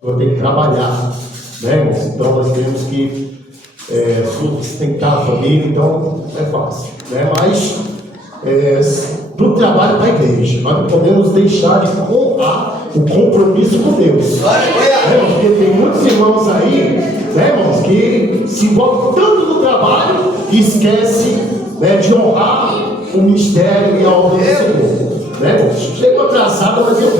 Tem que trabalhar, né, irmãos? Então nós temos que sustentar a família, então é fácil, né? Mas do trabalho para a igreja, nós não podemos deixar de honrar o compromisso com Deus, né, porque tem muitos irmãos aí, né, irmãos, que se envolvem tanto no trabalho que esquece, né, de honrar o ministério e a obra do Senhor. Né? Chego atrasado, mas eu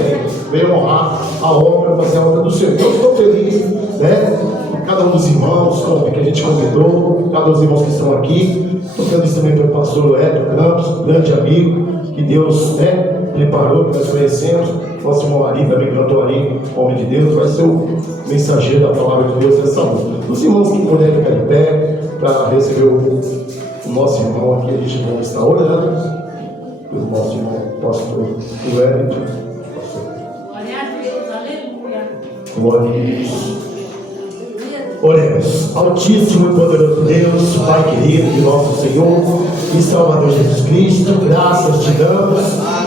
venho honrar a obra, mas é a obra do Senhor. Então eu estou feliz, né? Cada um dos irmãos que a gente convidou, cada um dos irmãos que estão aqui. Estou feliz também pelo pastor Hélio Campos, grande amigo, que Deus, né, preparou, que nós conhecemos. Nosso irmão Ari também cantou ali, homem de Deus, vai ser o mensageiro da palavra de Deus nessa noite. Os irmãos que puderem ficar de pé para receber o nosso irmão aqui, a gente vai estar orando. O nosso irmão pastor Wellington. Glória a Deus, aleluia. Glória a Deus. Oremos. Altíssimo e poderoso Deus, Pai querido de nosso Senhor e Salvador Jesus Cristo, graças te damos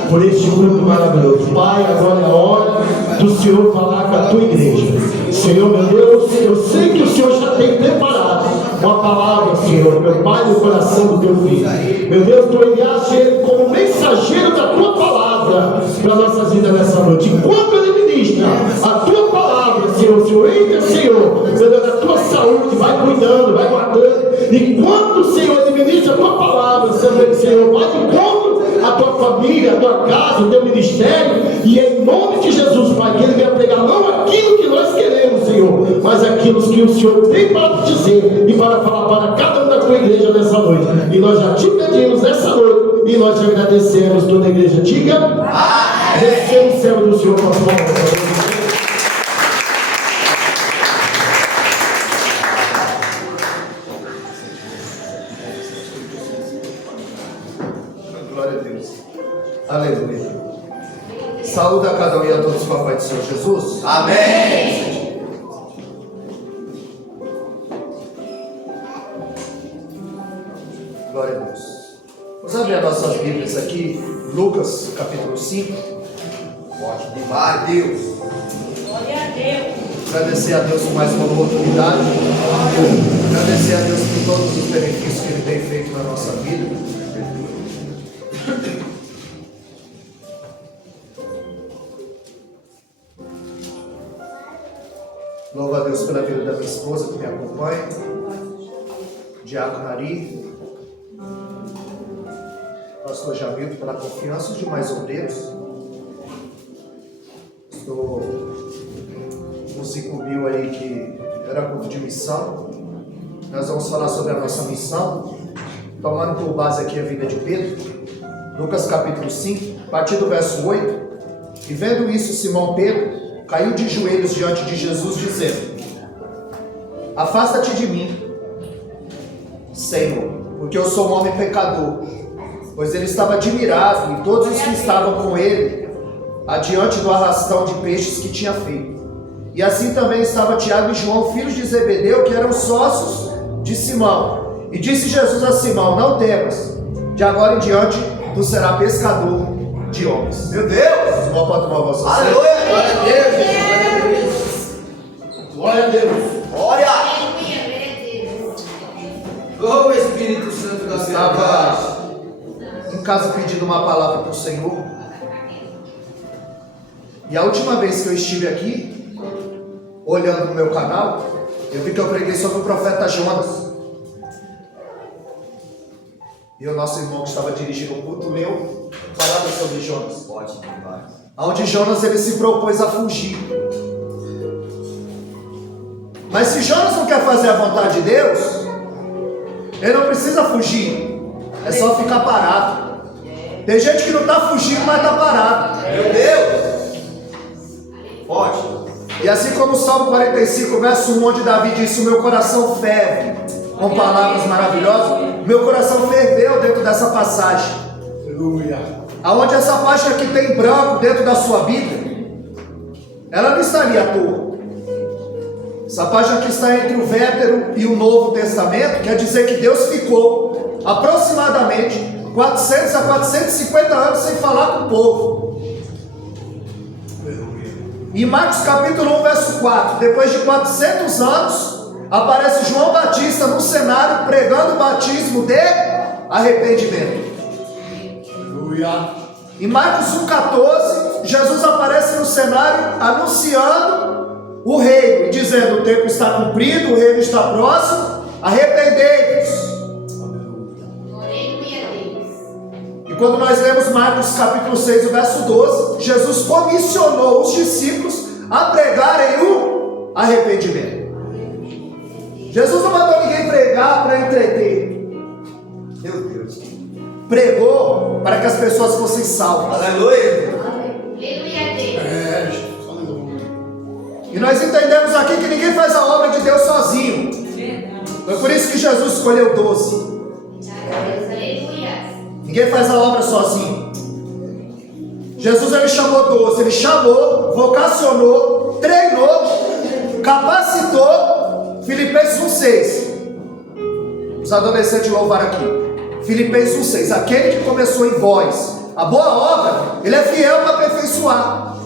por este grupo maravilhoso. Pai, agora é a hora do Senhor falar com a tua igreja. Senhor, meu Deus, eu sei que o Senhor já tem preparado uma palavra, Senhor, meu Pai, no coração do teu filho. Meu Deus, tu enviaste ele como mensageiro da tua palavra para nossas vidas nessa noite. Enquanto ele ministra a tua palavra, Senhor, entra, Senhor, meu Deus, a tua saúde, vai cuidando, vai guardando. Enquanto, Senhor, ele ministra a tua palavra, Senhor, vai enquanto a tua família, a tua casa, o teu ministério, e em nome de Jesus, Pai, que ele venha pregar não aquilo que nós queremos, Senhor, mas aquilo que o Senhor tem para dizer e para falar para cada um da tua igreja nessa noite. E nós já te pedimos nessa noite e nós te agradecemos. Toda a igreja diga receba o céu do Senhor com as palmas. Glória a Deus. Aleluia. Saúde a cada um e a todos com a paz do Senhor Jesus. Amém. Glória a Deus. Vamos abrir as nossas Bíblias aqui, Lucas capítulo 5. Pode demais, Deus. Glória a Deus. Agradecer a Deus por mais uma oportunidade. Agradecer a Deus por todos os benefícios que Ele tem feito na nossa vida. Louvo a Deus pela vida da minha esposa que me acompanha, Diácono Ari, Pastor Jamilton, pela confiança de mais obreiros. Nos incumbiu aí que era culto de missão. Nós vamos falar sobre a nossa missão, tomando por base aqui a vida de Pedro. Lucas capítulo 5, a partir do verso 8. E vendo isso, Simão Pedro caiu de joelhos diante de Jesus, dizendo: Afasta-te de mim, Senhor, porque eu sou um homem pecador. Pois ele estava admirado e todos os que estavam com ele, adiante do arrastão de peixes que tinha feito. E assim também estava Tiago e João, filhos de Zebedeu, que eram sócios de Simão. E disse Jesus a Simão: Não temas, de agora em diante tu serás pescador de homens. Meu Deus! Simão, pode tomar a vossa. Aleluia! Glória a Deus! Glória a Deus! Glória! Oh, Espírito Santo da Estava em casa pedindo uma palavra para o Senhor. E a última vez que eu estive aqui, olhando no meu canal, eu vi que eu preguei sobre o profeta Jonas. E o nosso irmão que estava dirigindo o culto leu palavras sobre Jonas. Pode demais. Onde Jonas ele se propôs a fugir. Mas se Jonas não quer fazer a vontade de Deus, ele não precisa fugir. É só ficar parado. Tem gente que não está fugindo, mas está parado. Meu Deus! Pode. E assim como o Salmo 45, verso 1, onde Davi disse: O meu coração ferve, com palavras maravilhosas. Meu coração ferveu dentro dessa passagem. Aleluia. Aonde essa página que tem branco dentro da sua Bíblia, ela não estaria à toa. Essa página que está entre o Velho e o Novo Testamento quer dizer que Deus ficou aproximadamente 400 a 450 anos sem falar com o povo. Em Marcos capítulo 1, verso 4, depois de 400 anos, aparece João Batista no cenário pregando o batismo de arrependimento. Aleluia. Em Marcos 1,14, Jesus aparece no cenário anunciando o reino, dizendo: o tempo está cumprido, o reino está próximo, arrependei-vos. E quando nós lemos Marcos capítulo 6, o verso 12, Jesus comissionou os discípulos a pregarem o arrependimento. Jesus não mandou ninguém pregar para entreter. Meu Deus. Pregou para que as pessoas fossem salvas. Aleluia. E nós entendemos aqui que ninguém faz a obra de Deus sozinho. Foi por isso que Jesus escolheu 12. Ninguém faz a obra sozinho. Jesus ele chamou 12. Ele chamou, vocacionou, treinou, capacitou. Filipenses 1,6. Os adolescentes louvaram aqui. Filipenses 1,6. Aquele que começou em vós a boa obra, ele é fiel para aperfeiçoar.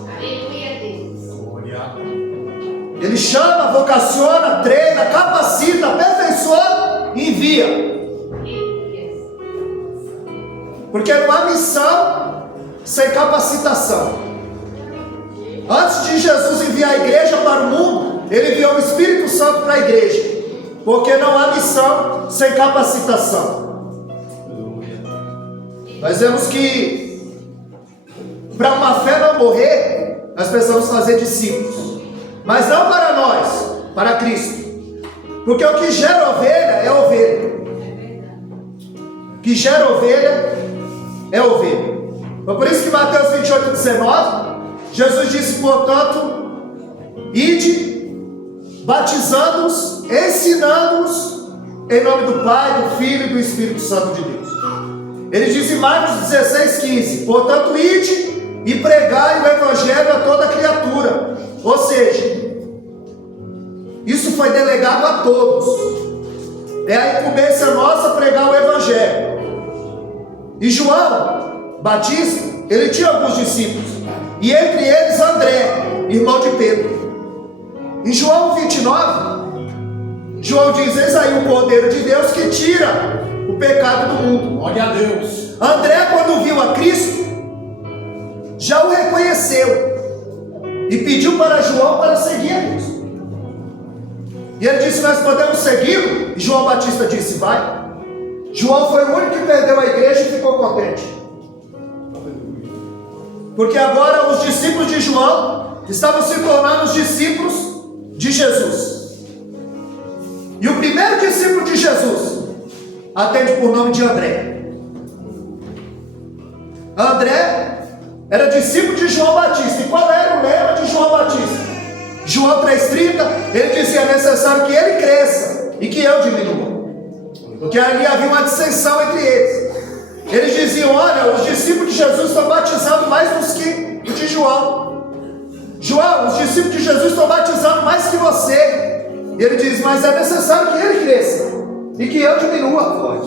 Ele chama, vocaciona, treina, capacita, aperfeiçoa e envia. Porque não há missão sem capacitação. Antes de Jesus enviar a igreja para o mundo, ele enviou o Espírito Santo para a igreja. Porque não há missão sem capacitação. Nós vemos que para uma fé não morrer, nós precisamos fazer discípulos. Mas não para nós, para Cristo. Porque o que gera ovelha é ovelha. O que gera ovelha é ovelha. Foi por isso que Mateus 28:19, Jesus disse: portanto, ide, batizando-os, ensinando-os, em nome do Pai, do Filho e do Espírito Santo de Deus. Ele diz em Marcos 16:15, portanto, ide e pregai o Evangelho a toda criatura. Ou seja, isso foi delegado a todos. É a incumbência nossa pregar o Evangelho. E João Batista, ele tinha alguns discípulos. E entre eles André, irmão de Pedro. Em João 29, João diz: eis aí o Cordeiro de Deus que tira o pecado do mundo. Glória a Deus. André, quando viu a Cristo, já o reconheceu e pediu para João para seguir a Cristo. E ele disse: nós podemos segui-lo? E João Batista disse: vai. João foi o único que perdeu a igreja e ficou contente. Porque agora os discípulos de João estavam se tornando os discípulos de Jesus. E o primeiro discípulo de Jesus atende por nome de André. André era discípulo de João Batista. E qual era o lema de João Batista? João 3,30, ele dizia: é necessário que ele cresça e que eu diminua. Porque ali havia uma dissensão entre eles. Eles diziam: olha, os discípulos de Jesus estão batizando mais do que o de João. João, os discípulos de Jesus estão batizando mais que você. E ele diz: mas é necessário que ele cresça e que eu diminua.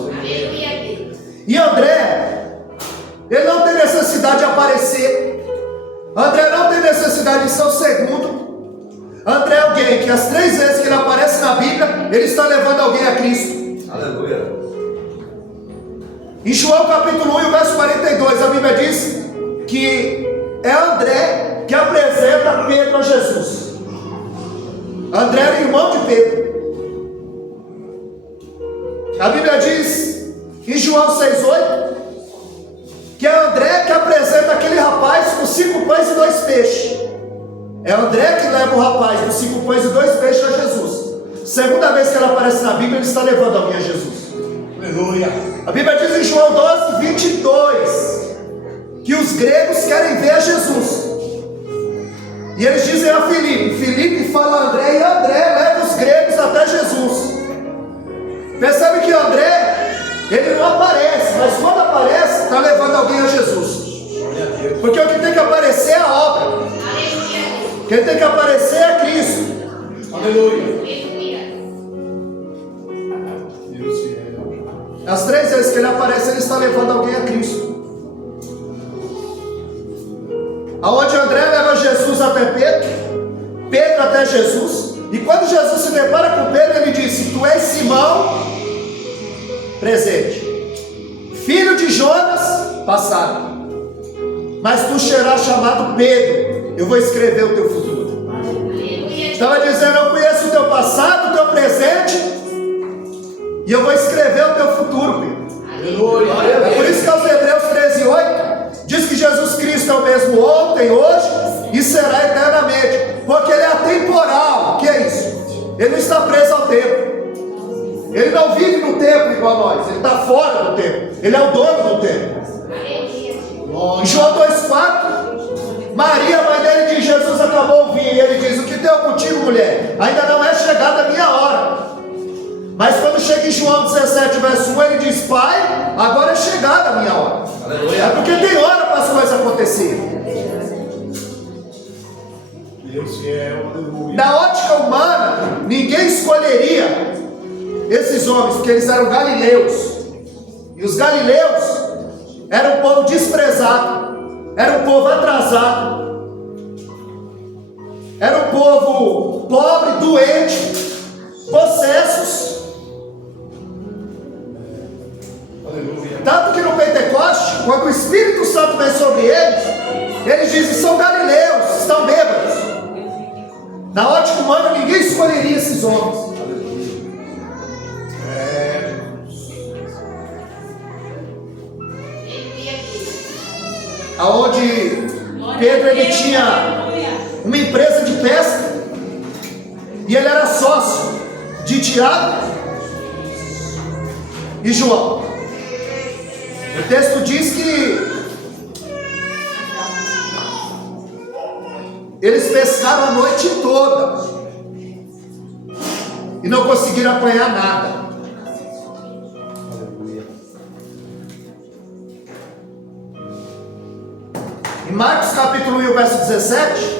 E André, ele não tem necessidade de aparecer. André não tem necessidade de ser o segundo. André é alguém que as 3 vezes que ele aparece na Bíblia, ele está levando alguém a Cristo. Aleluia. Em João capítulo 1, verso 42, a Bíblia diz que é André que apresenta Pedro a Jesus. André era irmão de Pedro. A Bíblia diz em João 6,8 que é André que apresenta aquele rapaz com 5 pães e 2 peixes. É André que leva o rapaz com 5 pães e 2 peixes a Jesus. Segunda vez que ele aparece na Bíblia, ele está levando alguém a Jesus. Aleluia. A Bíblia diz em João 12:22 que os gregos querem ver a Jesus. E eles dizem a Filipe: Filipe fala a André, e André leva os gregos até Jesus. Percebe que André, ele não aparece, mas quando aparece, está levando alguém a Jesus. Porque o que tem que aparecer é a obra. Quem tem que aparecer é Cristo. Aleluia. As 3 vezes que ele aparece, ele está levando alguém a Cristo. Aonde André leva Jesus até Pedro, até Jesus. E quando Jesus se depara com Pedro, ele disse: tu és Simão, presente, filho de Jonas, passado, mas tu serás chamado Pedro. Eu vou escrever o teu futuro. Estava dizendo: eu conheço o teu passado, o teu presente, e eu vou escrever o teu futuro, Pedro. É por isso que aos Hebreus 13:8 diz que Jesus Cristo é o mesmo ontem, hoje e será eternamente, porque ele é atemporal. O que é isso? Ele não está preso ao tempo, ele não vive no tempo igual a nós, ele está fora do tempo, ele é o dono do tempo. Em João 2,4, Maria, mãe dele, diz: Jesus acabou o vinho. E ele diz: o que tenho contigo, mulher? Ainda não é chegada a minha hora. Mas quando chega em João 17, verso 1, ele diz: Pai, agora é chegada a minha hora. Aleluia. É porque tem hora para as coisas acontecerem. Deus fiel, aleluia. Na ótica humana, ninguém escolheria esses homens, porque eles eram galileus. E os galileus eram um povo desprezado, era um povo atrasado, era um povo pobre, doente, possessos. Tanto que no Pentecoste, quando o Espírito Santo vem sobre eles, eles dizem: são galileus, estão bêbados. Na ótica humana, ninguém escolheria esses homens. Aonde Pedro, ele tinha uma empresa de pesca, e ele era sócio de Tiago e João. O texto diz que eles pescaram a noite toda e não conseguiram apanhar nada. Em Marcos capítulo 1, verso 17,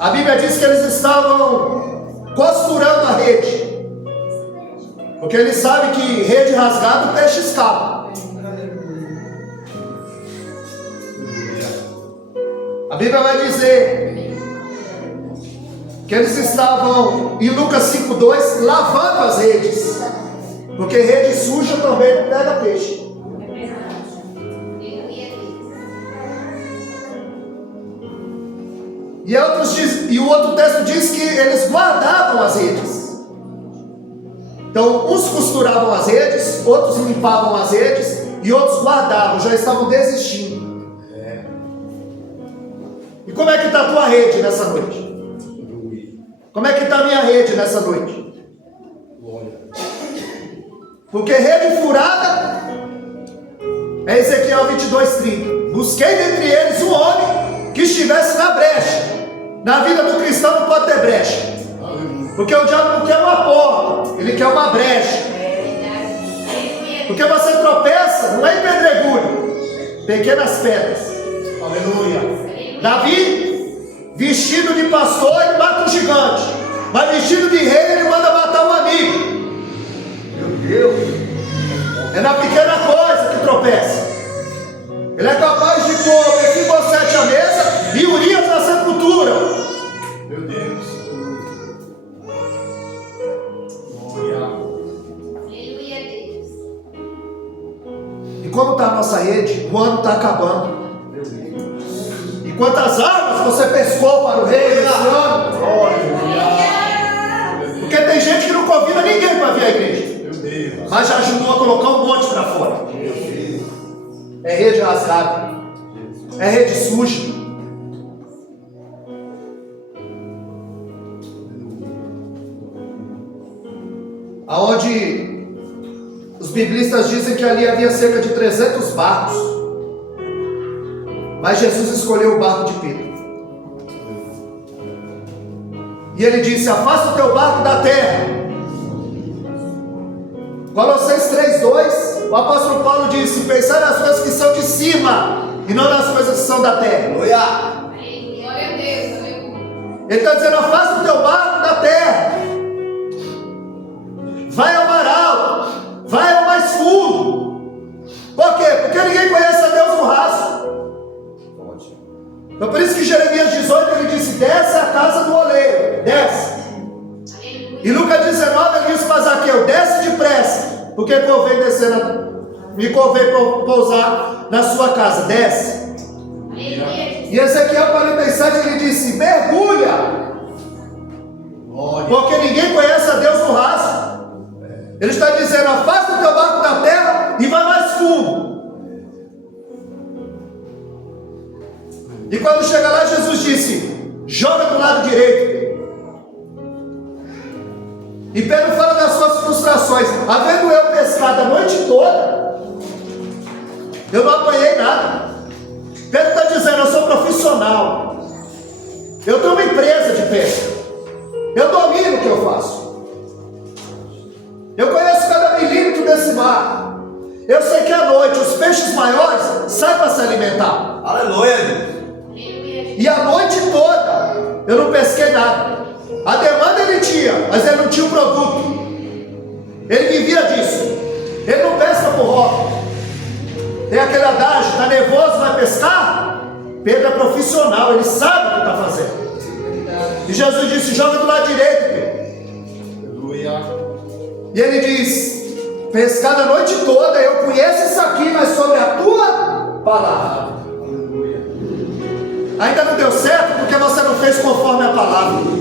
a Bíblia diz que eles estavam costurando a rede, porque eles sabem que rede rasgada o peixe escapa. A Bíblia vai dizer que eles estavam, em Lucas 5:2, lavando as redes, porque rede suja também não pega peixe. E o outro texto diz que eles guardavam as redes. Então, uns costuravam as redes, outros limpavam as redes, e outros guardavam, já estavam desistindo. E como é que está a tua rede nessa noite? Como é que está a minha rede nessa noite? Porque rede furada é Ezequiel 22:30. Busquei dentre eles um homem que estivesse na brecha. Na vida do cristão não pode ter brecha, porque o diabo não quer uma porta, ele quer uma brecha. Porque você tropeça, não é em pedregulho, pequenas pedras. Aleluia. Davi, vestido de pastor, ele mata um gigante, mas vestido de rei, ele manda matar um amigo. Meu Deus. É na pequena coisa que tropeça. Ele é capaz de pôr Mefibosete à mesa e Urias na sepultura. Meu Deus. E como está a nossa rede? O ano está acabando. E quantas armas você pescou para o rei esse ano? Porque tem gente que não convida ninguém para vir à igreja, mas já ajudou a colocar um monte para fora. É rede rasgada, é rede suja. Aonde os biblistas dizem que ali havia cerca de 300 barcos, mas Jesus escolheu o barco de Pedro. E ele disse: afasta o teu barco da terra. Colossenses 3:2, o apóstolo Paulo disse: pensar nas coisas que são de cima e não nas coisas que são da terra. Aleluia. Ele está dizendo: afasta o teu barco da terra, vai ao mar alto, vai ao mais fundo. Por quê? Porque ninguém conhece a Deus no raso. Então por isso que Jeremias 18 ele disse: desce a casa do oleiro E Lucas 19 ele diz para Zaqueu: desce depressa, porque me convém pousar na sua casa. Desce. E Ezequiel 47 ele disse: mergulha, porque ninguém conhece a Deus no raso. Ele está dizendo: afasta o teu barco da terra e vai mais fundo. E quando chega lá, Jesus disse: joga do lado direito. E Pedro fala das suas frustrações. Havendo eu pescado a noite toda, eu não apanhei nada. Pedro está dizendo: eu sou profissional, eu tenho uma empresa de pesca, eu domino o que eu faço, eu conheço cada milímetro desse mar. Eu sei que à noite os peixes maiores saem para se alimentar. Aleluia. E a noite toda eu não pesquei nada. A demanda ele tinha, mas ele não tinha o produto. Ele vivia disso. Ele não pesca por hobby. Tem aquele adágio: está nervoso, vai pescar? Pedro é profissional, ele sabe o que está fazendo. E Jesus disse: joga do lado direito, Pedro. Aleluia. E ele diz: pescado a noite toda, eu conheço isso aqui, mas sobre a tua palavra. Ainda não deu certo porque você não fez conforme a palavra.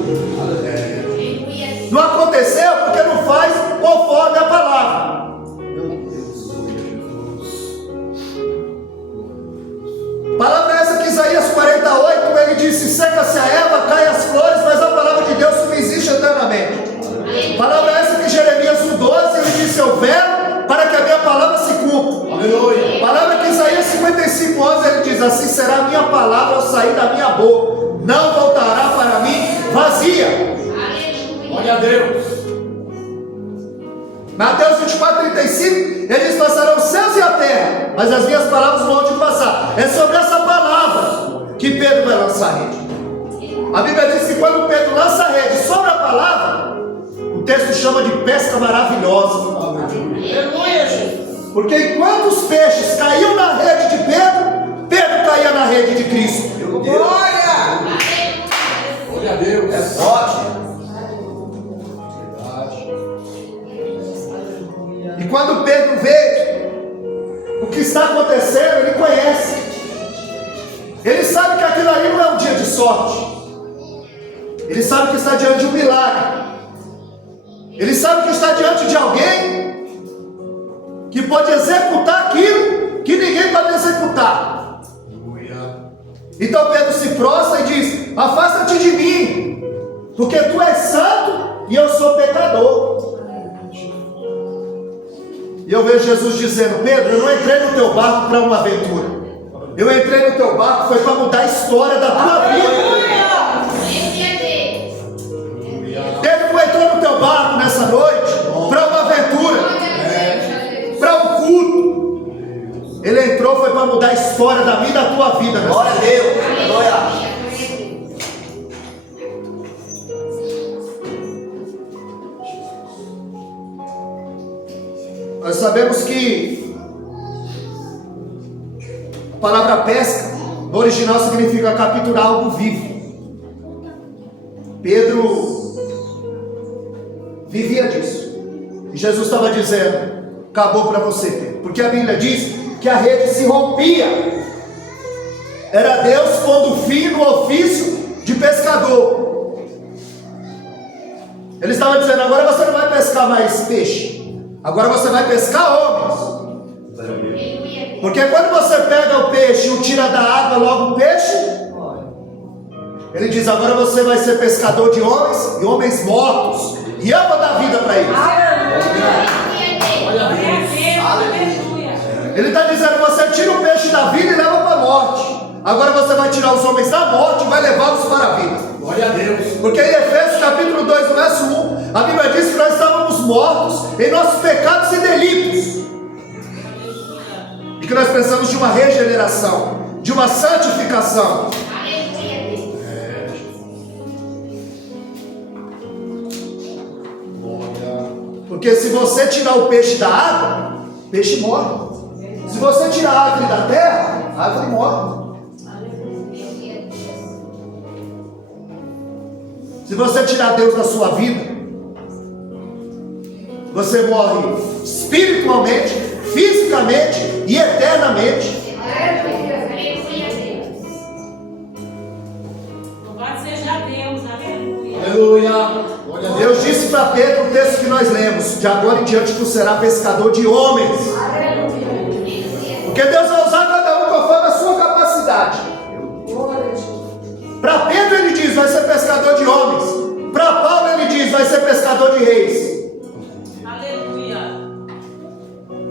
Não aconteceu porque não faz conforme a palavra. Palavra essa que Isaías 48 ele disse: seca-se a erva, cai as flores, mas a palavra de Deus subsiste eternamente. Palavra essa que Jeremias 1,12 ele disse: eu velo para que a minha palavra se cumpra. Aleluia. Palavra que Isaías 55,11 ele diz: assim será a minha palavra ao sair da minha boca, não voltará para mim vazia. Glória a Deus. Mateus 24,35 ele diz: passarão os céus e a terra, mas as minhas palavras não vão de passar. É sobre essa palavra que Pedro vai lançar a rede. A Bíblia diz que quando Pedro lança a rede sobre a palavra, o texto chama de pesca maravilhosa. Porque enquanto os peixes caíam na rede de Pedro, Pedro caía na rede de Cristo. Glória! Glória a Deus. É forte. E quando Pedro vê o que está acontecendo, ele conhece. Ele sabe que aquilo ali não é um dia de sorte. Ele sabe que está diante de um milagre. Ele sabe que está diante de alguém que pode executar aquilo que ninguém pode executar. Então Pedro se prostra e diz: afasta-te de mim, porque tu és santo e eu sou pecador. E eu vejo Jesus dizendo: Pedro, eu não entrei no teu barco para uma aventura. Eu entrei no teu barco foi para mudar a história da tua vida. Pedro não entrou no teu barco nessa noite para uma aventura, para um culto. Ele entrou foi para mudar a história da minha e da tua vida. Glória a Deus. Glória. Nós sabemos que a palavra pesca no original significa capturar algo vivo. Pedro vivia disso. E Jesus estava dizendo: acabou para você, Pedro. Porque a Bíblia diz que a rede se rompia. Era Deus pondo fim no ofício de pescador. Ele estava dizendo: agora você não vai pescar mais peixe, agora você vai pescar homens. Porque quando você pega o peixe e o tira da água logo o peixe, ele diz: agora você vai ser pescador de homens e homens mortos. E eu vou dar vida para eles. Ele está dizendo: você tira o peixe da vida e leva para a morte. Agora você vai tirar os homens da morte e vai levá-los para a vida. Glória a Deus. Porque em Efésios capítulo 2, no verso 1, a Bíblia diz que nós estávamos mortos em nossos pecados e delitos. E que nós precisamos de uma regeneração, de uma santificação. Porque se você tirar o peixe da água, o peixe morre. Se você tirar a árvore da terra, a árvore morre. Se você tirar Deus da sua vida, você morre espiritualmente, fisicamente e eternamente. Louvado seja Deus, aleluia. Aleluia. Deus disse para Pedro, o texto que nós lemos: de agora em diante tu serás pescador de homens. Porque Deus vai usar cada um conforme a sua capacidade. Para Pedro ele diz, vai ser pescador de homens. Para Paulo ele diz, vai ser pescador de reis. Aleluia.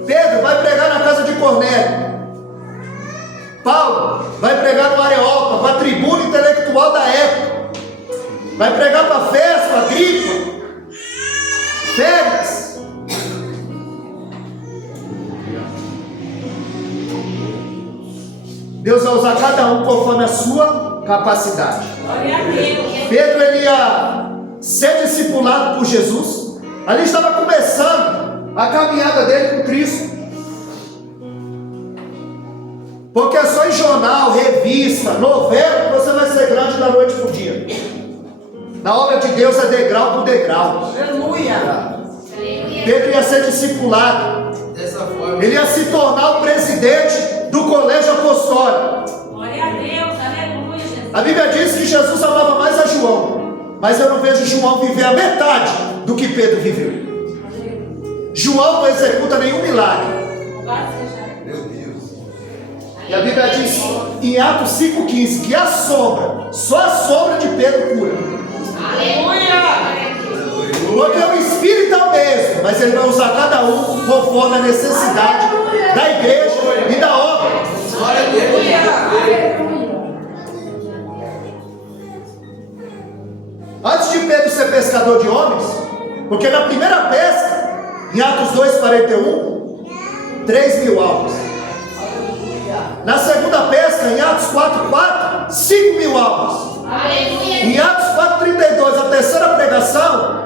Pedro vai pregar na casa de Cornélio. Paulo vai pregar no Areópago, para a tribuna intelectual da época. Vai pregar para Festo, Agripa, Félix. Deus vai usar cada um conforme a sua capacidade. Glória a Deus. Pedro ele ia ser discipulado por Jesus. Ali estava começando a caminhada dele com Cristo. Porque é só em jornal, revista, novela que você vai ser grande da noite para o dia. Na obra de Deus é degrau por degrau. Aleluia. Pedro ia ser discipulado. Dessa forma. Ele ia se tornar o presidente do colégio apostólico. Glória a Deus, aleluia, Jesus. A Bíblia diz que Jesus amava mais a João, mas eu não vejo João viver a metade do que Pedro viveu. João não executa nenhum milagre. Louvado seja Deus. Meu Deus. E a Bíblia diz em Atos 5,15 que a sombra, só a sombra de Pedro cura. Porque o Espírito é o mesmo, mas ele vai usar cada um conforme a necessidade da igreja e da obra. Glória a Deus. Antes de Pedro ser pescador de homens, porque na primeira pesca, em Atos 2,41, 3.000 almas. Na segunda pesca, em Atos 4,4, 5.000 almas. Em Atos 4,32, a terceira pregação,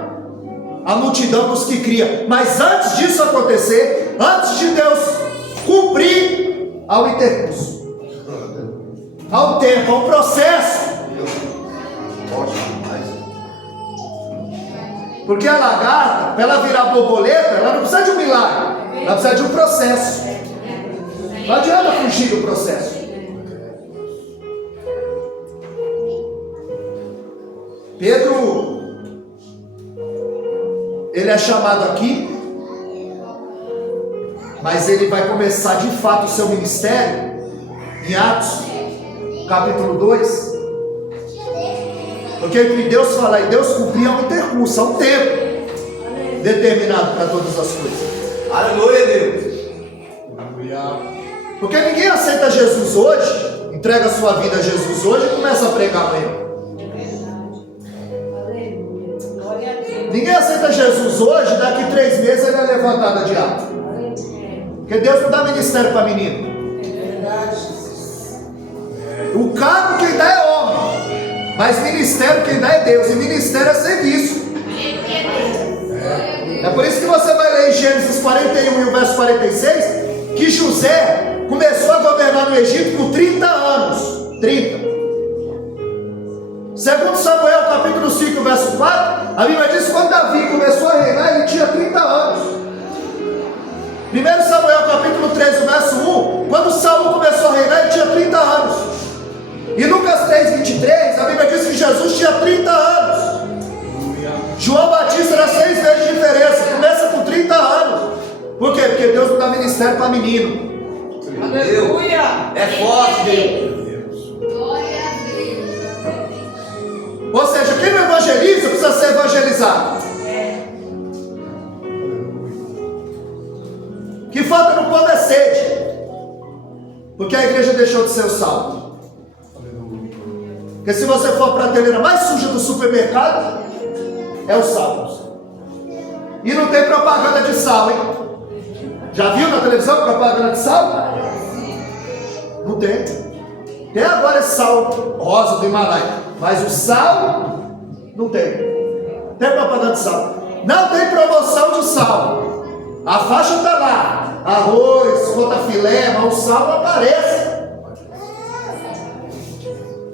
a multidão dos que cria. Mas antes disso acontecer, antes de Deus cumprir, há o intercurso, há o tempo, há o processo. Porque a lagarta, para ela virar borboleta, ela não precisa de um milagre, ela precisa de um processo. Não adianta fugir do processo. Pedro, ele é chamado aqui, mas ele vai começar de fato o seu ministério em Atos, capítulo 2. Porque o que Deus fala e Deus cumpria um intercurso, há um tempo determinado para todas as coisas. Aleluia, Deus. Porque ninguém aceita Jesus hoje, entrega a sua vida a Jesus hoje e começa a pregar amanhã. Glória a Deus. Ninguém aceita Jesus hoje, daqui 3 meses ele é levantado a diabo. Porque Deus não dá ministério para menino. O cargo quem dá é homem, mas ministério quem dá é Deus, e ministério é serviço. É por isso que você vai ler em Gênesis 41 e o verso 46, que José começou a governar no Egito com 30 anos. 30. Segundo Samuel, capítulo 5, verso 4, a Bíblia diz que quando Davi começou a reinar, ele tinha 30 anos. 1 Samuel, capítulo 13, verso 1, quando Saul começou a reinar, ele tinha 30 anos. E Lucas 3, 23, a Bíblia diz que Jesus tinha 30 anos. João Batista era 6 vezes de diferença, começa com 30 anos. Por quê? Porque Deus não dá ministério para menino. Aleluia. É forte, Deus. Ou seja, quem não evangeliza precisa ser evangelizado. O que falta no povo é sede, porque a igreja deixou de ser o sal. Porque se você for a prateleira mais suja do supermercado, é o sal. E não tem propaganda de sal, hein? Já viu na televisão propaganda de sal? Não tem. Tem agora esse sal rosa do Himalaia, mas o sal não tem. Tem propaganda de sal. Não tem promoção de sal. A faixa está lá, arroz, filé, mas o sal não aparece.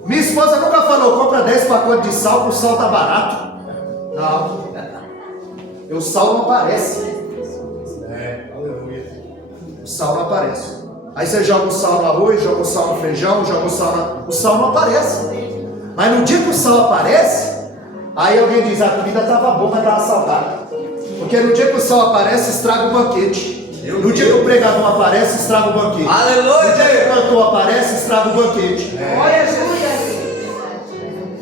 Minha esposa nunca falou, compra 10 pacotes de sal, porque o sal está barato. Não, o sal não aparece. sal não aparece. Aí você joga o sal no arroz, joga o sal no feijão, joga o sal não aparece. Mas no dia que o sal aparece, aí alguém diz, a comida estava boa, mas estava salgada. Porque no dia que o sal aparece, estraga o banquete. No dia que o pregador aparece, estraga o banquete. Aleluia! No dia que o cantor aparece, estraga o banquete.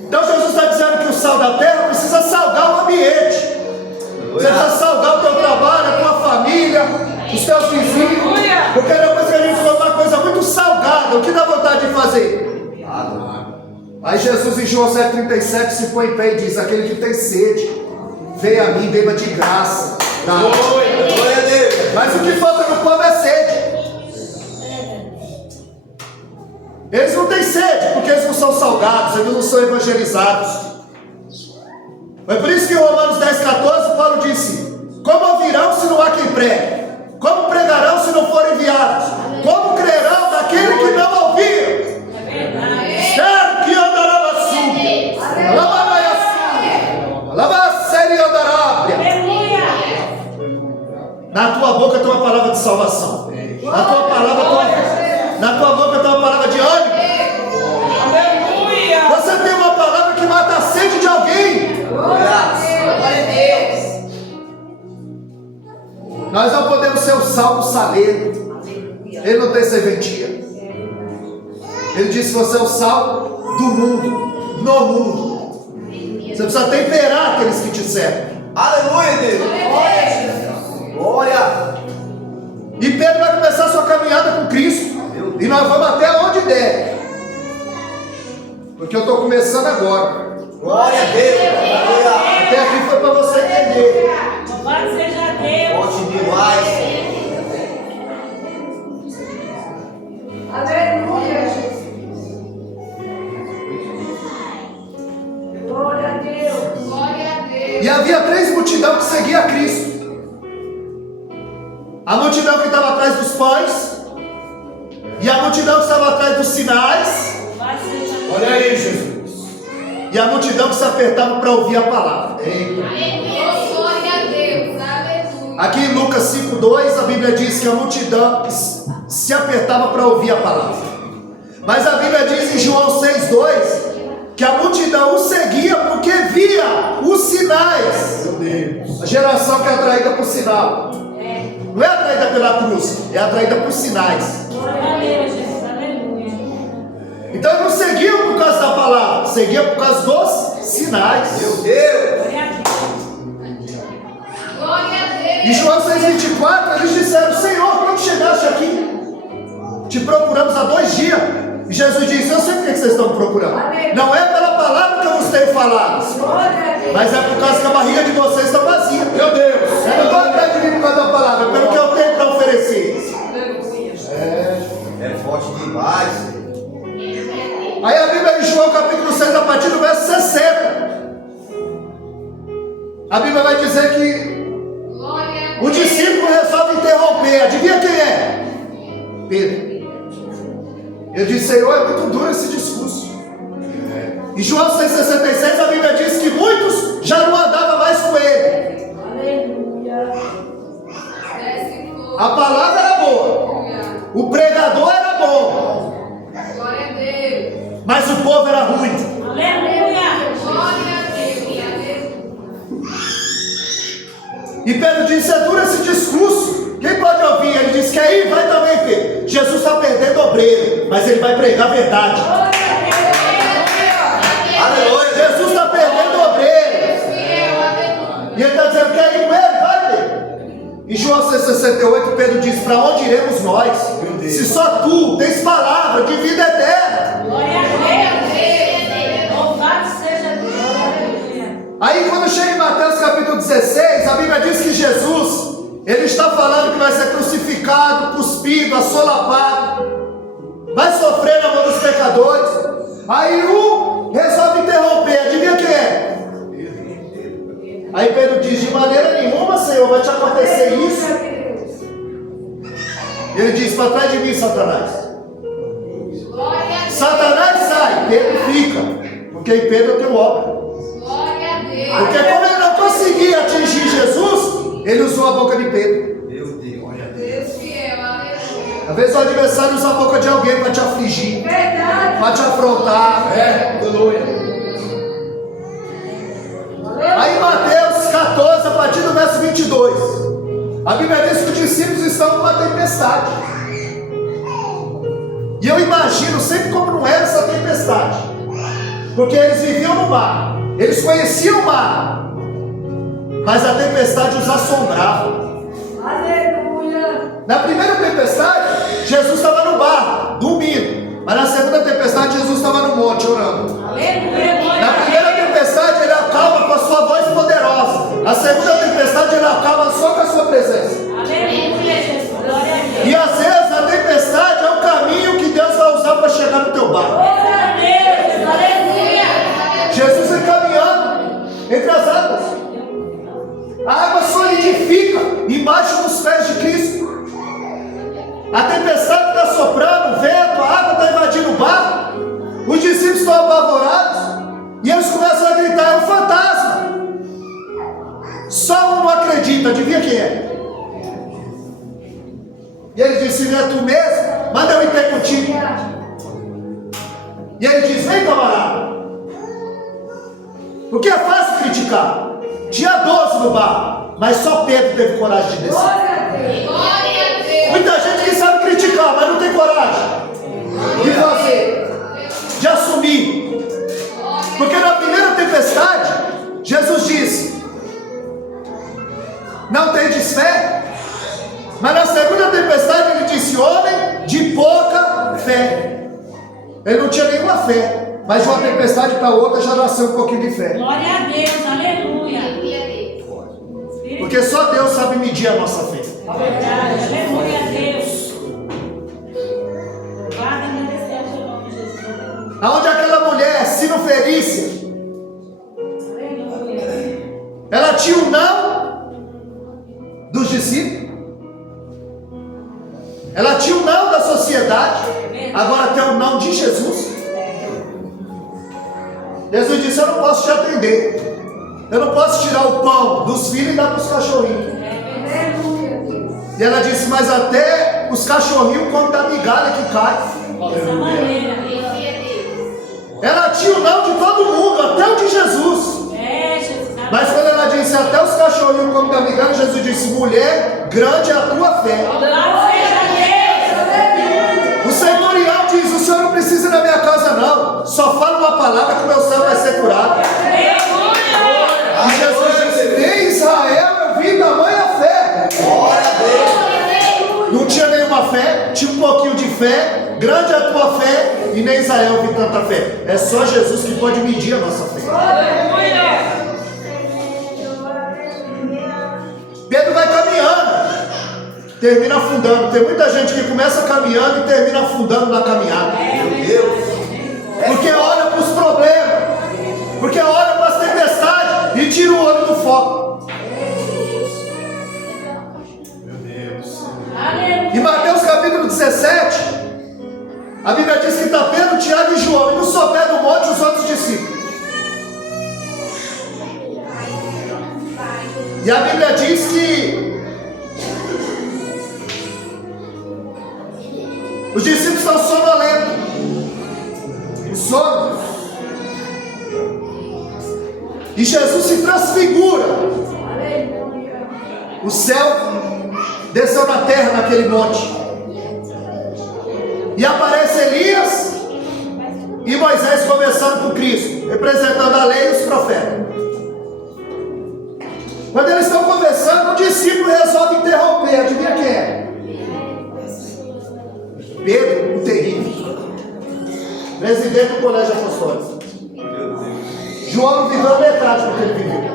Então Jesus está dizendo que o sal da terra precisa salgar o ambiente. Você precisa salgar o teu trabalho, a tua família, os teus vizinhos. Porque depois que a gente for uma coisa muito salgada, o que dá vontade de fazer? Aí Jesus em João 7,37 se põe em pé e diz, aquele que tem sede, venha a mim, beba de graça. Glória a Deus! Mas o que falta no povo é sede. Eles não têm sede, porque eles não são salgados, eles não são evangelizados. É por isso que em Romanos 10,14 Paulo disse, como ouvirão se não há quem pregue? Como pregarão se não forem enviados? Como crerão daquele que não ouviram? Certo que andará assim. Na tua boca tem uma palavra de salvação. Na tua boca tem uma palavra de ânimo. Você tem uma palavra que mata a sede de alguém. Nós não podemos ser o sal do saleiro. Ele não tem serventia. Ele disse, você é o sal do mundo, no mundo. Você precisa temperar aqueles que te servem. Aleluia, Deus! Glória! E Pedro vai começar a sua caminhada com Cristo. E nós vamos até onde der. Porque eu estou começando agora. Glória a Deus! Aleluia! Até aqui foi para você entender. Louvado seja Deus. Forte demais! Aleluia, Jesus. Glória a Deus. Glória a Deus. E havia 3 multidões que seguiam a Cristo. A multidão que estava atrás dos pães. E a multidão que estava atrás dos sinais. Louvado seja Deus. Olha aí, Jesus. E a multidão que se apertava para ouvir a palavra. Eita. Glória a Deus. Aleluia. Aqui em Lucas 5,2 a Bíblia diz que a multidão se apertava para ouvir a palavra. Mas a Bíblia diz em João 6,2 que a multidão o seguia porque via os sinais. Meu Deus. A geração que é atraída por sinal. Não é atraída pela cruz, é atraída por sinais. Glória a Deus, Jesus. Aleluia. Então eles não seguiam por causa da palavra, seguiam por causa dos sinais. Meu Deus! Glória a Deus. Glória a Deus. Em João 6,24 eles disseram, Senhor, quando chegaste aqui? Te procuramos há 2 dias. E Jesus disse, eu sei por que vocês estão me procurando. Não é pela palavra que eu vos tenho falado, mas é por causa que a barriga de vocês está vazia. Meu Deus, eu não estou atrás de mim por causa da palavra, é pelo que eu tenho para oferecer. É forte demais! Aí a Bíblia em João capítulo 6, a partir do verso 60, a Bíblia vai dizer que o discípulo resolve interromper. Adivinha quem é? Pedro. Ele disse, Senhor, é muito duro esse discurso. Em João 6,66 a Bíblia diz que muitos já não andavam mais com ele. Aleluia. A palavra era boa, o pregador era bom, Glória a Deus. mas o povo era ruim. Aleluia. Glória a Deus. E Pedro disse, é duro esse discurso. Quem pode ouvir? Ele disse, quer ir? Vai também, Pedro. Jesus está perdendo obreiro, mas ele vai pregar a verdade. Aleluia! Jesus está perdendo obreiro. E ele está dizendo, quer ir com ele? Vai, Pedro. Em João 6,68 Pedro diz, para onde iremos nós? Se só tu tens palavra de vida eterna. Glória a Deus. Louvado seja Deus. Aleluia. Aí quando chega em Mateus capítulo 16, a Bíblia diz que Jesus, ele está falando que vai ser crucificado, cuspido, assolapado, vai sofrer na mão dos pecadores. Aí um resolve interromper. Adivinha quem é? Aí Pedro diz, de maneira nenhuma, Senhor, vai te acontecer isso. Ele diz, para trás de mim, Satanás. Satanás sai, Pedro fica, porque em Pedro eu tenho obra. Glória a Deus. Porque como ele não conseguia atingir Jesus, ele usou a boca de Pedro. Meu Deus, olha a Deus. Deus fiel. Aleluia. Às vezes o adversário usa a boca de alguém para te afligir, Verdade. para te afrontar. Aleluia. Aí Mateus 14, a partir do verso 22, a Bíblia diz que os discípulos estão numa tempestade. E eu imagino sempre como não era essa tempestade, porque eles viviam no mar, eles conheciam o mar, mas a tempestade os assombrava. Aleluia. Na primeira tempestade, Jesus estava no barco, dormindo, mas na segunda tempestade, Jesus estava no monte orando. Aleluia. Na primeira tempestade, ele acalma com a sua voz poderosa. Na segunda tempestade, ele acalma só com a sua presença. Aleluia, Jesus. Glória a Deus. E às vezes a tempestade é o caminho que Deus vai usar para chegar no teu barco. Glória a Deus. Aleluia. Jesus vem caminhando entre as águas. A água solidifica embaixo dos pés de Cristo. A tempestade está soprando, o vento, a água está invadindo o barco. Os discípulos estão apavorados e eles começam a gritar: é um fantasma. Só um não acredita, adivinha quem é? E ele disse: não é tu mesmo? Manda eu ir ter contigo. E ele diz: vem, camarada. Porque é fácil criticar. Tinha 12 no barco, mas só Pedro teve coragem de descer. Glória a Deus. Glória a Deus. Muita gente que sabe criticar, mas não tem coragem de fazer, de assumir. Porque na primeira tempestade, Jesus disse: não tendes fé? Mas na segunda tempestade ele disse: homem de pouca fé. Ele não tinha nenhuma fé, mas de uma tempestade para outra já nasceu um pouquinho de fé. Glória a Deus. Aleluia. Porque só Deus sabe medir a nossa fé. Verdade. Aleluia a Deus. Guarda e agradecer ao seu nome, Jesus. Aonde aquela mulher, Sinoferícia, Aleluia. ela tinha um não dos discípulos, ela tinha um não da sociedade, agora tem um não de Jesus. Jesus disse: eu não posso te atender, eu não posso tirar o pão dos filhos e dar para os cachorrinhos. E ela disse: mas até os cachorrinhos comem da migalha que cai. Dessa maneira. Ela tinha o não de todo mundo, até o de Jesus. Jesus. Mas quando ela disse: até os cachorrinhos comem da migalha, Jesus disse: mulher, grande é a tua fé. O centurião diz: o senhor não precisa ir na minha casa não, só fala uma palavra que o meu servo vai ser curado. E Jesus disse: em Israel eu vi tamanha fé. Glória a Deus. Não tinha nenhuma fé, tinha um pouquinho de fé. Grande é a tua fé, e nem Israel eu vi tanta fé. É só Jesus que pode medir a nossa fé. Pedro vai caminhando, termina afundando. Tem muita gente que começa caminhando e termina afundando na caminhada. Meu Deus. Porque olha para os problemas, porque olha para as tempestades e tira o olho do foco. Meu Deus. Em Mateus capítulo 17, a Bíblia diz que está Pedro, Tiago e João, e no sopé do monte os outros discípulos. E a Bíblia diz que os discípulos estão sonolentos. O sono. E Jesus se transfigura. O céu desceu na terra naquele monte. E aparece Elias e Moisés conversando com Cristo, representando a lei e os profetas. Quando eles estão conversando, o discípulo resolve interromper. Adivinha quem é? Pedro, o terrível, presidente do colégio apostólico. João não viveu metade do que ele viveu.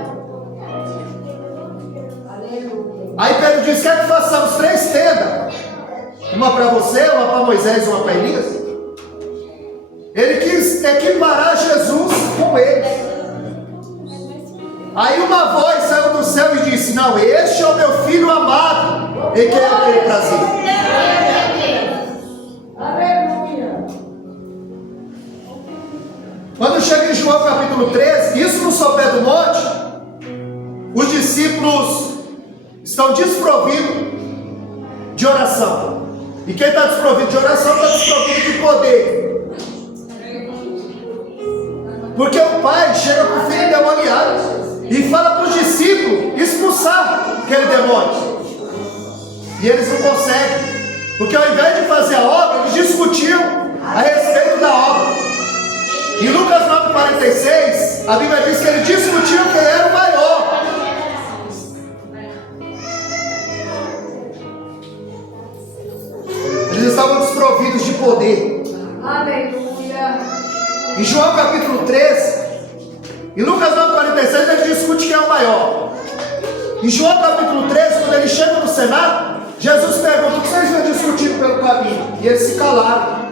Aí Pedro diz: quer que façamos 3 tendas? Uma para você, uma para Moisés e uma para Elias? Ele quis equiparar Jesus com ele. Aí uma voz saiu do céu e disse: não, este é o meu filho amado, em quem eu tenho prazer. Aleluia. Quando chega em João capítulo 13, isso no sopé do monte, os discípulos estão desprovidos de oração. E quem está desprovido de oração está desprovido de poder. Porque o pai chega com o filho endemoniado e fala para os discípulos expulsar aquele demônio. E eles não conseguem. Porque ao invés de fazer a obra, eles discutiam a respeito da obra. Em Lucas 9,46, a Bíblia diz que eles discutiam quem era o maior. Eles estavam desprovidos de poder. Aleluia. Em João capítulo 13, em Lucas 9,46, ele discute quem é o maior. Em João capítulo 13, quando ele chega no cenáculo, Jesus pergunta: o que vocês vão discutir pelo caminho? E eles se calaram,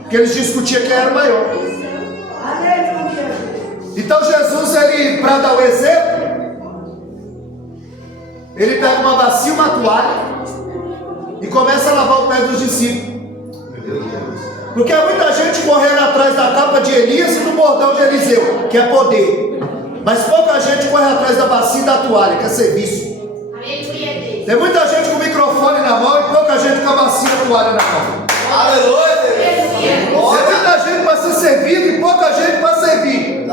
porque eles discutiam quem era o maior. Aleluia. Então Jesus, ele, para dar o exemplo, ele pega uma bacia e uma toalha e começa a lavar o pé dos discípulos. Porque há muita gente correndo atrás da capa de Elias e do bordão de Eliseu, que é poder. Mas pouca gente corre atrás da bacia e da toalha, que é serviço. Tem muita gente com o microfone na mão e pouca gente com a bacia e a toalha na mão. Aleluia, Tem muita gente para ser servido e pouca gente para servir.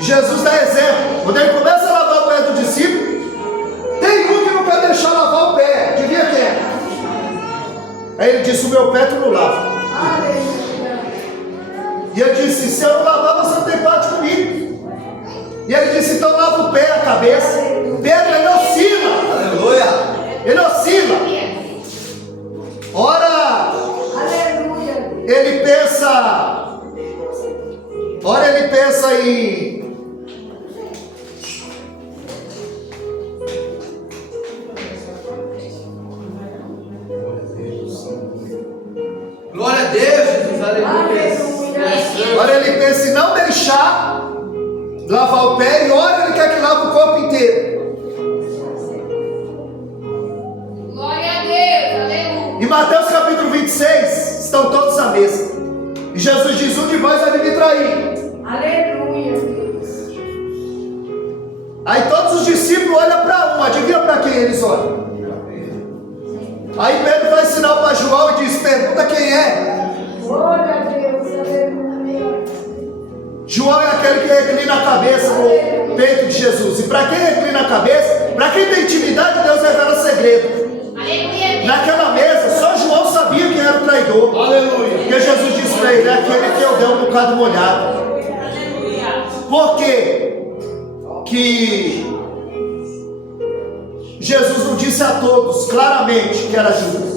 Jesus dá exemplo. Quando ele começa a lavar o pé do discípulo, tem um que não quer deixar lavar o pé. Devia ter. Aí ele disse: o meu pé tu não lava. E ele disse: se eu não lavar, você não tem parte comigo. E ele disse: então lava o pé, a cabeça. Pedro, ele oscila. aleluia. Ele oscila. Ora, ele pensa. Ora, ele pensa em. Glória a Deus, Jesus, aleluia. Ora, ele pensa em não deixar lavar o pé, e ora, ele quer que lave o corpo inteiro. Glória a Deus, aleluia. Em Mateus capítulo 26, estão todos à mesa. E Jesus diz: um de vós vai me trair. Aleluia. Aí todos os discípulos olham para um, adivinha para quem eles olham? Aí Pedro vai ensinar para João e diz: pergunta quem é. Glória a Deus. Aleluia. João é aquele que reclina a cabeça no peito de Jesus. E para quem reclina a cabeça, para quem tem intimidade, Deus revela segredo. Naquela mesa, só João sabia quem era o traidor. Aleluia. Porque Jesus disse para ele: é aquele que eu dei um bocado molhado. Por quê? Que Jesus não disse a todos claramente que era Judas.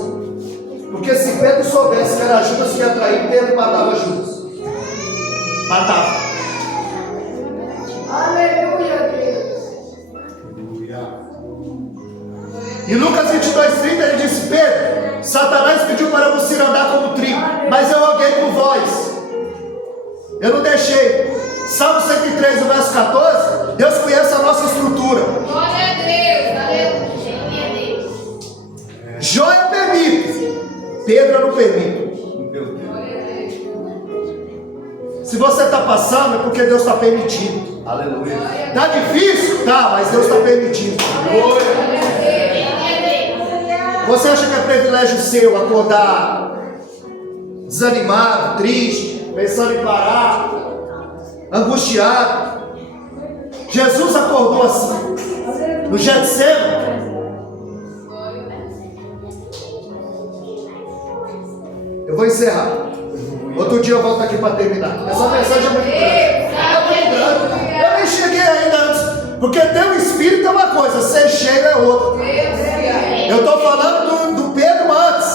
Porque se Pedro soubesse que era Judas que ia trair, Pedro matava Judas. Matava. Aleluia, Deus. Em Lucas 22:30 ele disse: Pedro, Satanás pediu para você andar como trigo, mas eu roguei por vós. Eu não deixei. Salmo 103, o verso 14, Deus conhece a nossa estrutura. Glória a Deus, aleluia. Jó eu permito, Pedro eu não permito. Meu Deus. Se você está passando, é porque Deus está permitindo. Aleluia. Tá difícil? Tá, mas Deus está permitindo. Você acha que é privilégio seu acordar desanimado, triste, pensando em parar, angustiado? Jesus acordou assim, no Getsemane. Eu vou encerrar. Outro dia eu volto aqui para terminar. Essa mensagem é muito grande. Eu nem cheguei ainda antes. Porque ter um espírito é uma coisa, ser cheio é outra. Eu estou falando do Pedro antes,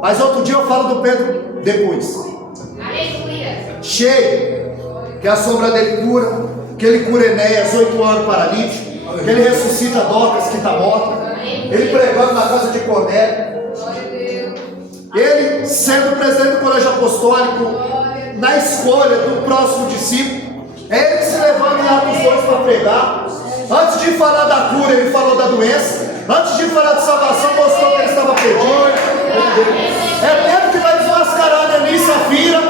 mas outro dia eu falo do Pedro depois. Cheio, que a sombra dele cura, que ele cura Enéas, 8 anos paralítico, que ele ressuscita Dorcas que está morta, ele pregando na casa de Cornélio. Ele, sendo presidente do colégio apostólico, na escolha do próximo discípulo, é ele que se levanta lá para os dois para pregar. Antes de falar da cura, ele falou da doença. Antes de falar de salvação, mostrou que ele estava perdido. É Pedro que vai desmascarar Ananias e Safira,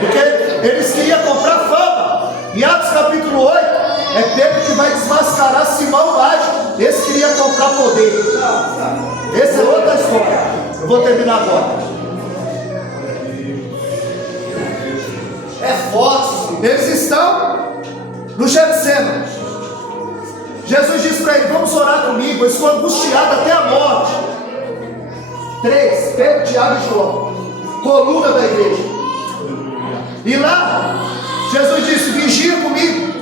porque eles queriam comprar fama. Em Atos capítulo 8, é Pedro que vai desmascarar Simão Mágico. Esse queria comprar poder. Essa é outra história. Eu vou terminar agora. É forte. Eles estão no Getsemane. Jesus disse para ele: vamos orar comigo. Eu estou angustiado até a morte. 3, Pedro, Tiago e João, coluna da igreja. E lá, Jesus disse: vigia comigo,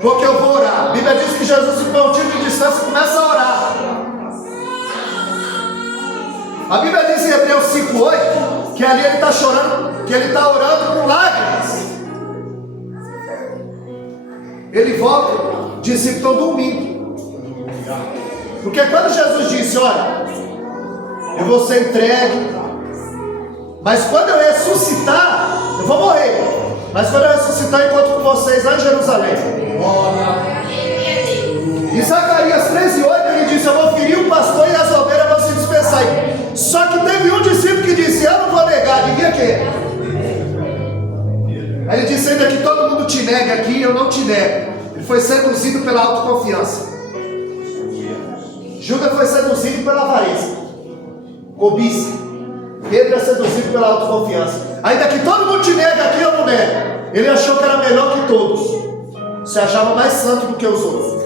porque eu vou orar. A Bíblia diz que Jesus ficou um tiro de distância e começa a orar. A Bíblia diz em Hebreus 5:8 que ali ele está chorando, que ele está orando com lágrimas. Ele volta, os discípulos estão dormindo. Porque quando Jesus disse: olha, eu vou ser entregue, mas quando eu ressuscitar, eu vou morrer, mas quando eu ressuscitar, eu encontro com vocês lá em Jerusalém. Em Zacarias 13:8 ele disse: eu vou ferir o pastor e as ovelhas vão se dispersar. Só que teve um discípulo que disse: eu não vou negar. Adivinha quem? Aí ele disse: ainda que todo mundo te negue aqui, eu não te nego. Ele foi seduzido pela autoconfiança. Judas foi seduzido pela avareza, cobiça. Pedro é seduzido pela autoconfiança. Ainda que todo mundo te negue aqui, eu não nego. Ele achou que era melhor que todos. Se achava mais santo do que os outros.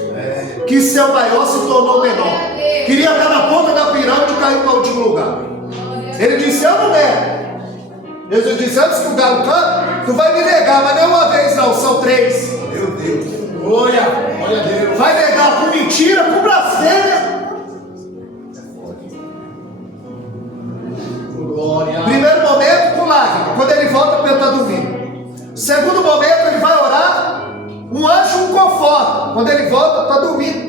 Quis ser o maior, se tornou o menor. Queria estar na ponta da pirâmide e caiu para o último lugar. Ele disse: eu não nego. Jesus disse: antes que o galo cante, tu vai me negar, mas não é uma vez não, são 3. Meu Deus. Olha a Deus. Vai negar com mentira, com blasfêmia. Glória. Primeiro momento com lágrima, quando ele volta porque ele está dormindo. Segundo momento ele vai orar, um anjo o conforta, quando ele volta está dormindo.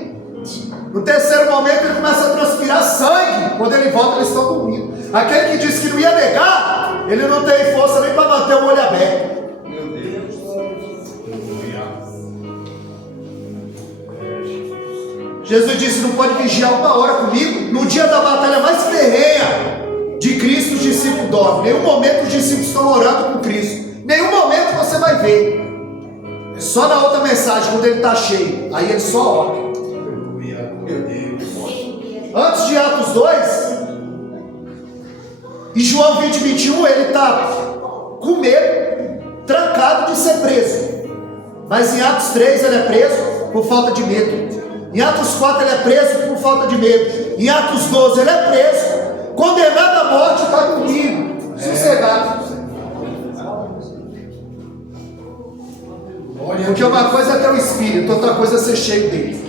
No terceiro momento ele começa a transpirar sangue, quando ele volta eles estão dormindo. Aquele que disse que não ia negar, ele não tem força nem para manter o olho aberto. Meu Deus. Jesus disse: não pode vigiar 1 hora comigo. No dia da batalha mais ferrenha de Cristo, os discípulos dormem. Nenhum momento os discípulos estão orando com Cristo. Nenhum momento você vai ver. Só na outra mensagem, quando ele está cheio, aí ele só ora. Meu Deus. Antes de Atos 2, em João 20:21, ele está com medo, trancado de ser preso. Mas em Atos 3 ele é preso por falta de medo. Em Atos 4 ele é preso por falta de medo. Em Atos 12 ele é preso, condenado à morte, está dormindo, sossegado. Porque uma coisa é ter o Espírito, outra coisa é ser cheio dele.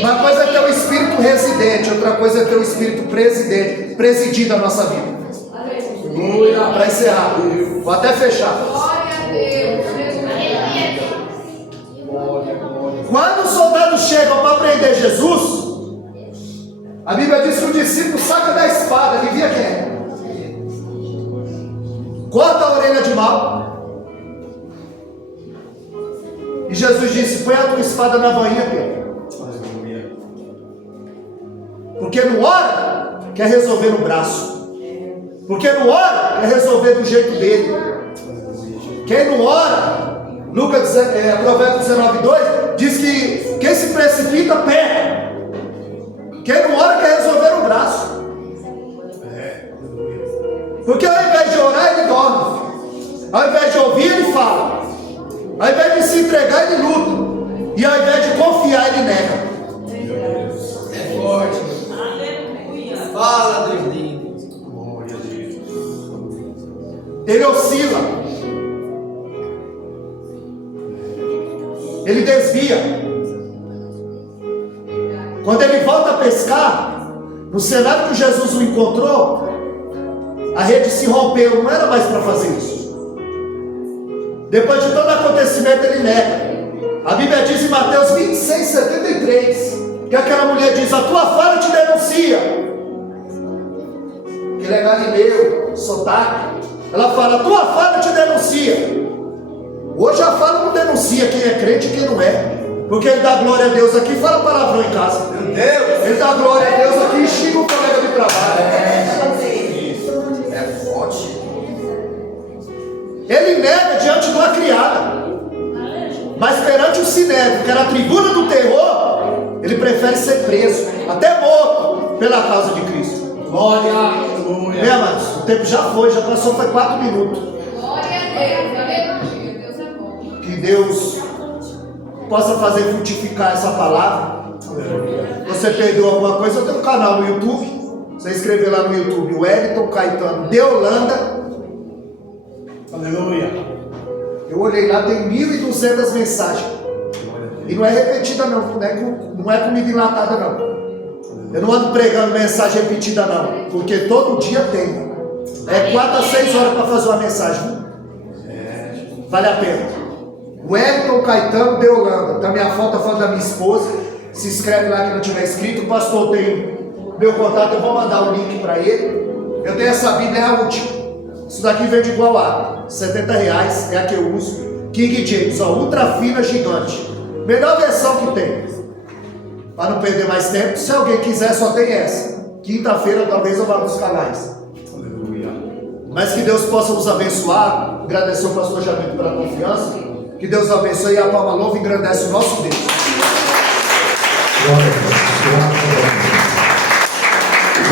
Uma coisa é ter o Espírito residente, outra coisa é ter o Espírito presidente, presidindo a nossa vida. Para encerrar, vou até fechar. Glória a Deus. Quando os soldados chegam para prender Jesus, a Bíblia diz que o discípulo saca da espada. Adivinha quem é? Corta a orelha de mal. E Jesus disse: põe a tua espada na bainha, Pedro. Porque não ora, quer resolver no braço. Porque não ora, quer resolver do jeito dele. Quem não ora, Provérbios 19:2 diz que quem se precipita peca. Quem não ora quer resolver no braço. Porque ao invés de orar ele dorme, ao invés de ouvir ele fala, ao invés de se entregar ele luta, e ao invés de confiar ele nega. É forte. Fala, Deus lindo. Ele oscila, ele desvia. Quando ele volta a pescar, no cenário que Jesus o encontrou, a rede se rompeu, não era mais para fazer isso. Depois de todo acontecimento ele nega. A Bíblia diz em Mateus 26:73 que aquela mulher diz: a tua fala te denuncia. Que ele é galileu, sotaque. Ela fala: a tua fala te denuncia. Hoje a fala não denuncia quem é crente e quem não é. Porque ele dá glória a Deus aqui e fala palavrão em casa. Meu Deus. Ele dá glória a Deus aqui e xinga o colega de trabalho. É forte. Ele nega diante de uma criada. Mas perante o sinédrio, que era a tribuna do terror, ele Ele prefere ser preso, até morto, pela causa de Cristo. Glória. Né, amados? O tempo já foi, já passou, foi 4 minutos. Glória a Deus. Aleluia. Deus é bom. Que Deus possa fazer frutificar essa palavra. Você perdeu alguma coisa? Eu tenho um canal no YouTube. Você escrever lá no YouTube, Wellington Caetano de Holanda. Aleluia. Eu olhei lá, tem 1.200 mensagens. E não é repetida não, não é comida enlatada não. Eu não ando pregando mensagem repetida não, porque todo dia tem. É 4 a 6 horas para fazer uma mensagem. Vale a pena. Wellington Caetano de Holanda. Tá minha foto, a foto da minha esposa. Se inscreve lá que não tiver inscrito. O pastor tem meu contato, eu vou mandar o link para ele. Eu tenho essa Bíblia, é a última. Isso daqui vende igual água. R$70, é a que eu uso. King James, ó, ultra fina, gigante. Melhor versão que tem. Para não perder mais tempo, se alguém quiser, só tem essa. Quinta-feira talvez eu vá buscar mais. Aleluia. Mas que Deus possa nos abençoar. Agradecer ao pastor Jamil pela confiança. Que Deus abençoe e a palma louva e engrandece o nosso Deus. Glória a Deus.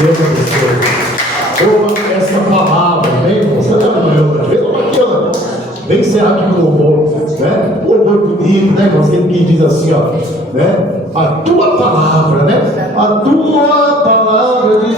Deus abençoe. Ouva essa palavra, amém, irmão? Você está no meu, vem aqui, ó. Vem encerrar aqui com o louvor, né? O louvor bonito, né? Nós temos que diz assim, ó, né? A tua palavra, né? A tua palavra diz.